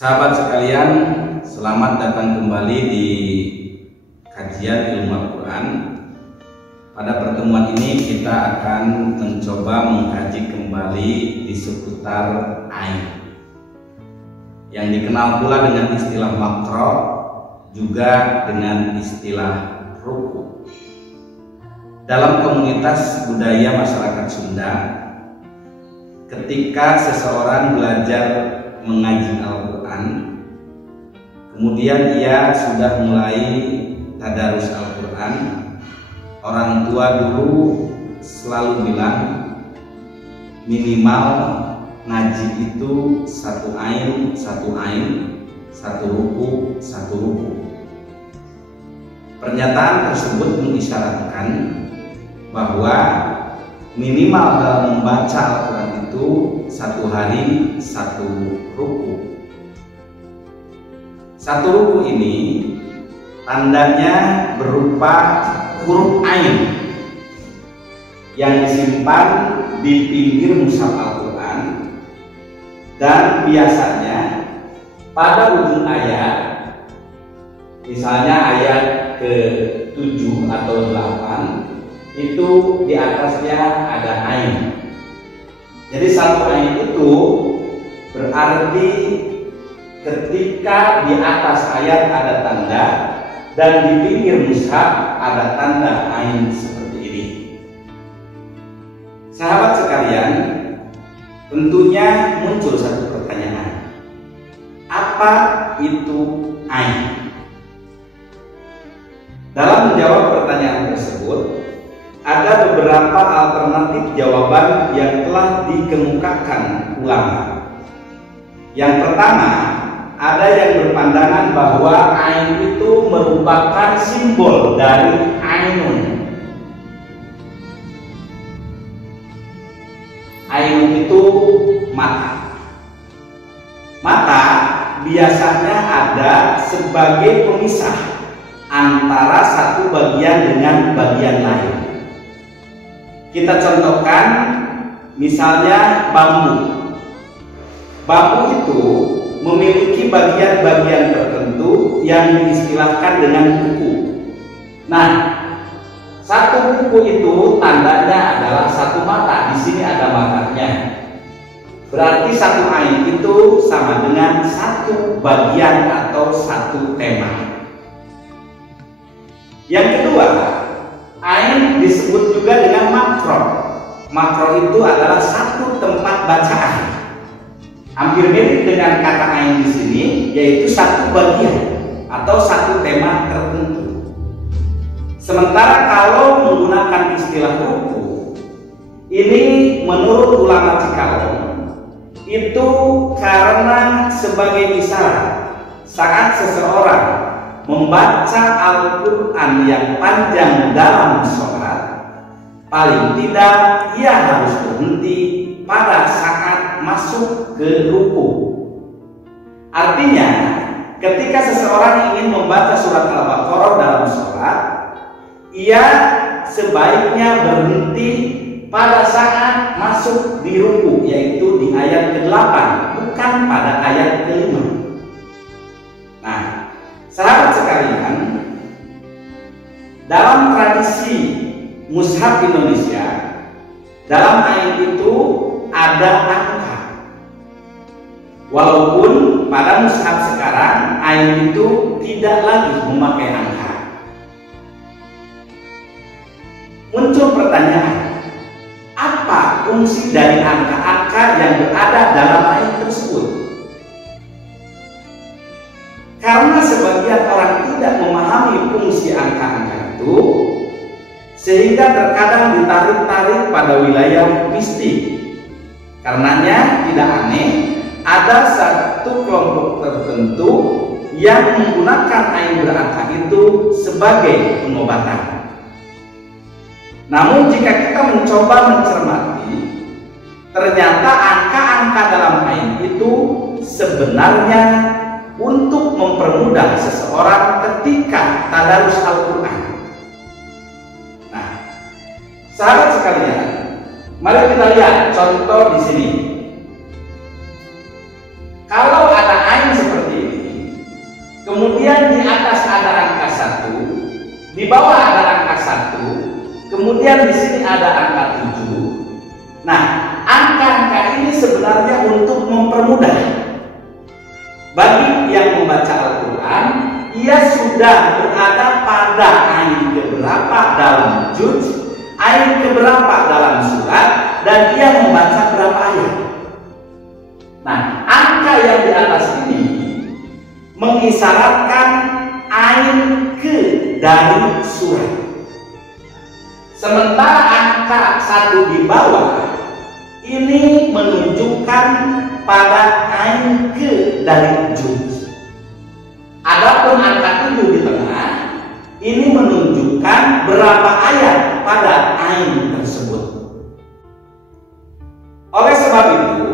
Sahabat sekalian, selamat datang kembali di kajian ilmu Al-Quran. Pada pertemuan ini kita akan mencoba mengkaji kembali di seputar ain, yang dikenal pula dengan istilah makro, juga dengan istilah ruku. Dalam komunitas budaya masyarakat Sunda, ketika seseorang belajar mengaji Al-Quran, kemudian ia sudah mulai tadarus Al-Quran, orang tua dulu selalu bilang minimal ngaji itu satu ain, satu ruku, satu ruku. Pernyataan tersebut mengisyaratkan bahwa minimal dalam membaca Al-Quran itu satu hari satu ruku. Satu ruku ini tandanya berupa huruf ain yang disimpan di pinggir mushaf Al-Quran, dan biasanya pada ujung ayat, misalnya ayat ke-7 atau 8, itu di atasnya ada ain. Jadi satu ain itu berarti ketika di atas ayat ada tanda dan di pinggir mushaf ada tanda ain seperti ini. Sahabat sekalian, tentunya muncul satu pertanyaan. Apa itu ain? Dalam menjawab pertanyaan tersebut, ada beberapa alternatif jawaban yang telah dikemukakan ulama. Yang pertama, ada yang berpandangan bahwa ain itu merupakan simbol dari ainun. Ainun itu mata. Mata biasanya ada sebagai pemisah antara satu bagian dengan bagian lain. Kita contohkan misalnya bambu. Bambu itu memiliki bagian-bagian tertentu yang diistilahkan dengan kuku. Nah, satu kuku itu tandanya adalah satu mata. Di sini ada matanya. Berarti satu ain itu sama dengan satu bagian atau satu tema. Yang kedua, ain disebut juga dengan makro. Makro itu adalah satu tempat bacaan. Hampir mirip dengan kata ain di sini, yaitu satu bagian atau satu tema tertentu. Sementara kalau menggunakan istilah ruku, ini menurut ulama Cikalong itu karena sebagai isyarat saat seseorang membaca Al-Quran yang panjang dalam sholat, paling tidak ia harus berhenti pada saat masuk ke ruku. Artinya, ketika seseorang ingin membaca surat Al-Baqarah dalam sholat, ia sebaiknya berhenti pada saat masuk di ruku, yaitu di ayat ke-8, bukan pada ayat ke-5. Nah, sahabat sekalian, dalam tradisi mushaf Indonesia, dalam ain itu ada angka. Walaupun pada mushaf sekarang ain itu tidak lagi memakai angka. Muncul pertanyaan, apa fungsi dari angka-angka yang berada dalam ain tersebut? Karena sebagian orang tidak memahami fungsi angka-angka itu, sehingga terkadang ditarik-tarik pada wilayah mistik. Karenanya tidak aneh ada satu kelompok tertentu yang menggunakan ain berangka itu sebagai pengobatan. Namun jika kita mencoba mencermati, ternyata angka-angka dalam ain itu sebenarnya untuk mempermudah seseorang ketika tadarus Al-Quran. Nah, sahabat sekalian, mari kita lihat contoh di sini. Kalau ada ain seperti di bawah ada angka 1, kemudian di sini ada angka 7. Nah, angka-angka ini sebenarnya untuk mempermudah bagi yang membaca Al-Quran. Ia sudah berada pada ayat keberapa dalam juz, ayat keberapa dalam surat, dan ia membaca berapa ayat. Nah, angka yang di atas ini mengisyaratkan ayat ke dari surat. Sementara angka 1 di bawah ini menunjukkan pada ayat ke dari juz. Adapun angka 7 di tengah ini menunjukkan berapa ayat pada ayat tersebut. Oleh sebab itu,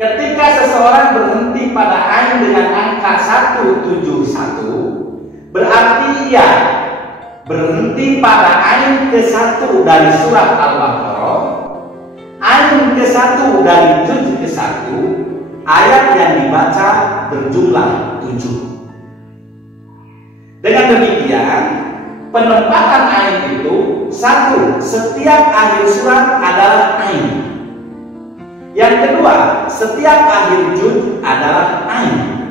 ketika seseorang berhenti pada ayat dengan angka 171, berarti ia berhenti pada ayat ke-1 dari surat Al-Baqarah, ayat ke-1 dari juz ke-1, ayat yang dibaca berjumlah 7. Dengan demikian, penempatan ayat itu, 1, setiap akhir surat adalah ayat. Yang kedua, setiap akhir juz adalah ayat.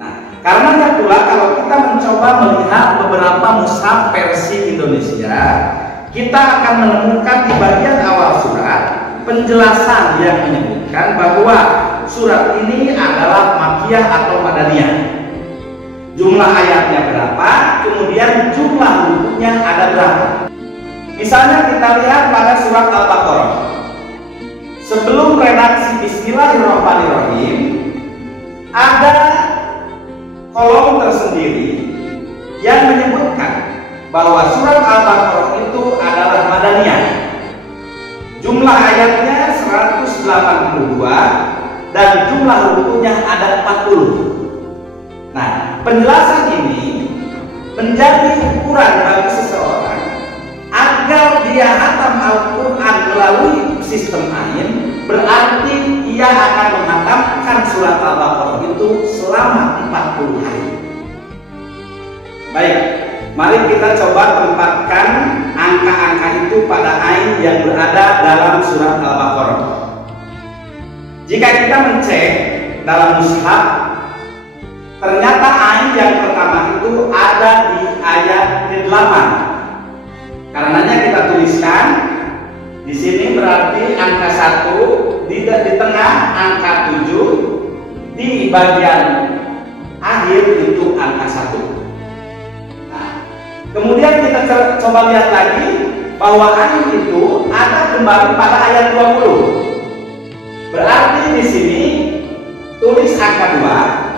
Nah, karenanya pula kalau kita mencoba melihat beberapa mushaf versi Indonesia, kita akan menemukan di bagian awal surat penjelasan yang menyebutkan bahwa surat ini adalah Makkiyah atau Madaniyah. Jumlah ayatnya berapa, kemudian jumlah rukunya ada berapa. Misalnya kita lihat pada surat Al-Baqarah. Sebelum redaksi Bismillahirrahmanirrahim, ada kolom tersendiri yang menyebutkan bahwa surat Al-Baqarah itu adalah Madaniyah. Jumlah ayatnya 182 dan jumlah rukunya ada 40. Nah, penjelasan ini menjadi ukuran bagi seseorang agar dia hatam Al-Quran melalui sistem ayat, berarti ia akan menghatamkan surat Al-Baqarah itu selama 40 hari. Baik, mari kita coba tempatkan angka-angka itu pada ayat yang berada dalam surat Al-Baqarah. Jika kita mencek dalam mushaf, ternyata ayat yang pertama itu ada di ayat ke-8. Karenanya kita tuliskan di sini berarti angka 1, di tengah angka 7, di bagian akhir itu angka 1. Nah, kemudian kita coba lihat lagi bahwa ayat itu ada kembali pada ayat 20. Berarti di sini tulis angka 2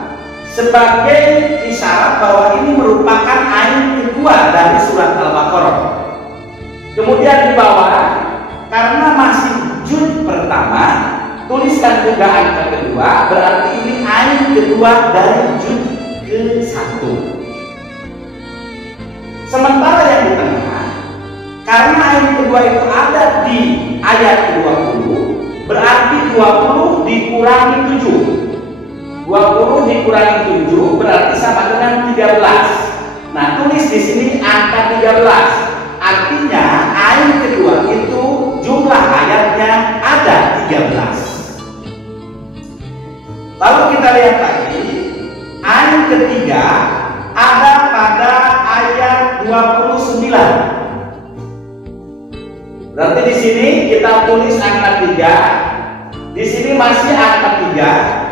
sebagai isyarat bahwa ini merupakan ayat kedua dari surat Al-Baqarah. Kemudian di bawah, karena masih juz pertama, tuliskan juga angka kedua, berarti ini ayat kedua dari juz ke-1. Sementara yang di tengah, karena ayat kedua itu ada di ayat ke-20, berarti 20 dikurangi 7. 20 dikurangi 7 berarti sama dengan 13. Nah, tulis di sini angka 13. Artinya ayat kedua itu jumlah ayatnya ada 13. Lalu kita lihat lagi ayat ketiga ada pada ayat 29. Berarti di sini kita tulis angka 3. Di sini masih angka 3.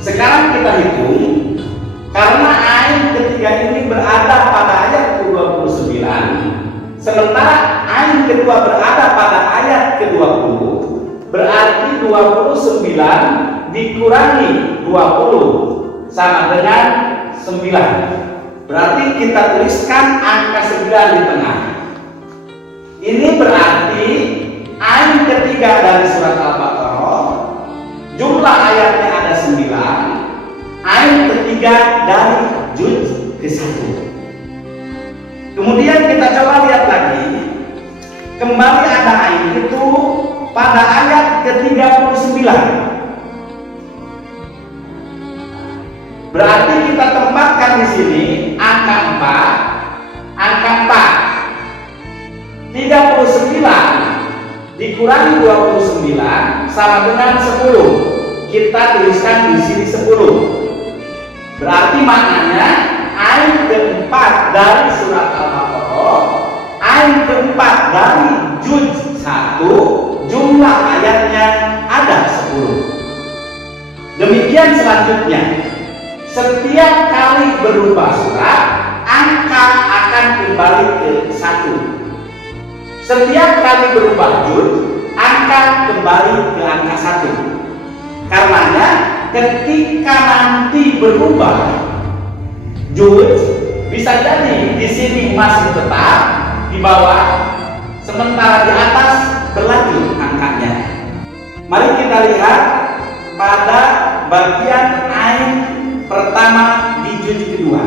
Sekarang kita hitung, karena ayat ketiga ini berada pada ayat ke-29, sementara ayat kedua berada pada ayat ke-20, berarti 29 dikurangi 20 sama dengan 9. Berarti kita tuliskan angka 9 di tengah. Ini berarti ayat ketiga dari surat Al-Baqarah, jumlah ayatnya ada 9, ayat ketiga dari juz ke-1. Kemudian kita coba lihat lagi, kembali ada ayat itu pada ayat ke-39. Berarti kita tempatkan di sini angka 4 angka 4. 39 dikurangi 29 sama dengan 10. Kita tuliskan di sini 10. Berarti maknanya ayat keempat dari surat Al-Baqarah, ayat keempat dari juz 1, jumlah ayatnya ada 10. Demikian selanjutnya, setiap kali berubah surat, angka akan kembali ke 1. Setiap kali berubah juz, angka kembali ke angka 1. Karenanya ketika nanti berubah juz, bisa jadi di sini masih tetap di bawah, sementara di atas berlanjut angkanya. Mari kita lihat pada bagian ayat pertama di juz kedua.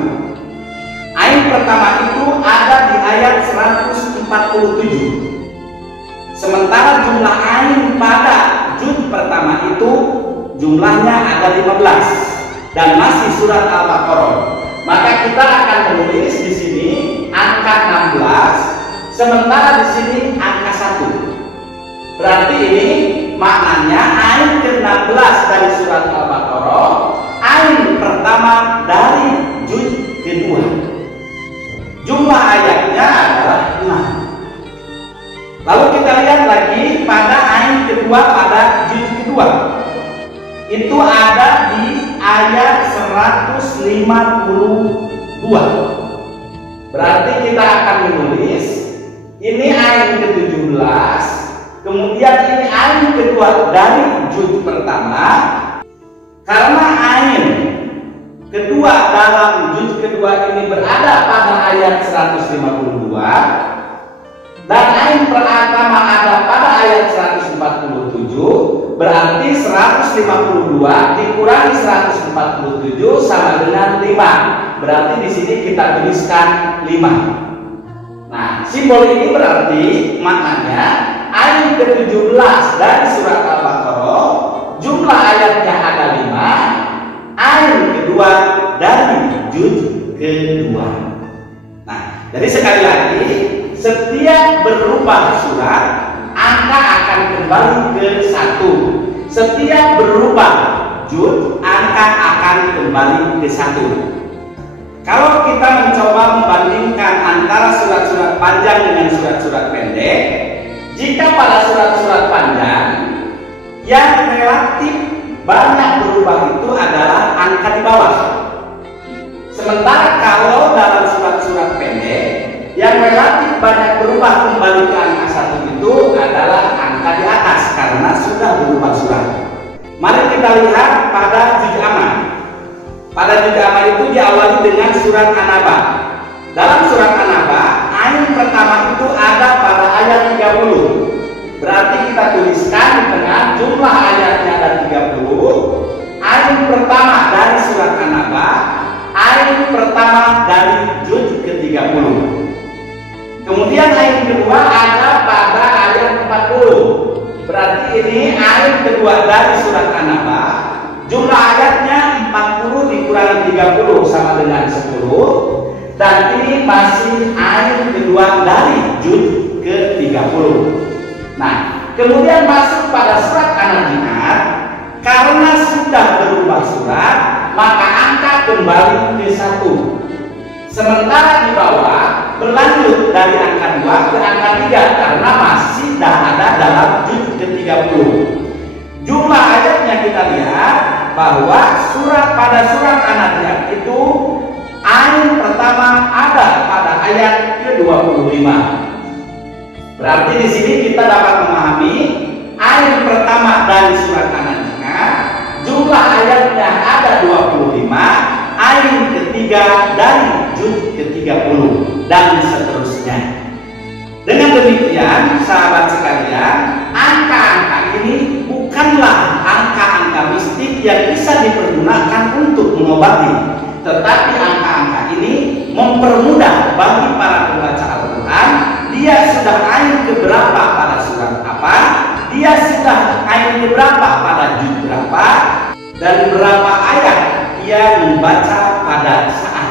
Ayat pertama itu ada di ayat 147. Sementara jumlah ayat pada juz pertama itu jumlahnya ada 15 dan masih surat Al-Baqarah. Maka kita akan menulis di sini angka 16, sementara di sini angka 1. Berarti ini maknanya ayat ke-16 dari surat Al-Baqarah, ayat pertama dari juz kedua. Jumlah ayatnya adalah 6. Lalu kita lihat lagi pada ayat kedua pada juz kedua. Itu ada di ayat 152. Berarti kita akan menulis ini ayat ke-17, kemudian ini ayat kedua dari juz pertama. Karena ayat kedua dalam juz kedua ini berada pada ayat 152 dan ayat pertama ada pada ayat 147, berarti 152 dikurangi 147 sama dengan 5. Berarti di sini kita tuliskan 5. Nah, simbol ini berarti maknanya ayat ke-17 dari surat Al-Baqarah jumlah ayatnya ada 5, ayat kedua dari juz kedua. Nah, jadi sekali lagi, setiap berubah surat, angka akan kembali ke 1. Setiap berubah juz, angka akan kembali ke 1. Kalau kita mencoba membandingkan antara surat-surat panjang dengan surat-surat pendek, jika pada surat-surat panjang yang relatif banyak berubah itu adalah angka di bawah. Sementara kalau dalam surat-surat pendek yang relatif banyak berubah kembali ke angka 1 itu adalah angka di atas karena sudah berubah surat. Mari kita lihat pada juz amma. Pada juz amma itu diawali dengan surat An-Naba. Dalam surat An-Naba, ayat pertama itu ada pada ayat 30. Berarti kita tuliskan di tengah jumlah ayatnya ada 30. Ayat pertama dari surat An-Naba, ayat pertama dari juz ke-30. Kemudian ayat kedua ada pada ayat 40. Berarti ini ayat kedua dari surat An-Naba. Jumlah ayatnya 40 dikurangi 30 sama dengan 10. Dan ini masih ayat kedua dari juz ke-30. Nah, kemudian masuk pada surat An-Nazi'at. Karena sudah berubah surat, maka angka kembali ke 1. Sementara di bawah berlanjut dari angka 2 ke angka 3 karena masih ada dalam juz ke-30. Jumlah ayatnya kita lihat bahwa pada surat An-Nazi'at itu ayat pertama ada pada ayat ke-25. Berarti di sini kita dapat memahami ayat pertama dari surat An-Nazi'at jumlah ayatnya ada 25, ayat ketiga dari juz ke-30 dan seterusnya. Dengan demikian, sahabat sekalian, angka-angka ini bukanlah angka-angka mistik yang bisa dipergunakan untuk mengobati, tetapi angka-angka ini mempermudah bagi para pembaca Al-Quran. Dia sudah ayat keberapa pada surat apa, dia sudah ayat keberapa pada juz berapa, dan berapa ayat dia membaca pada saat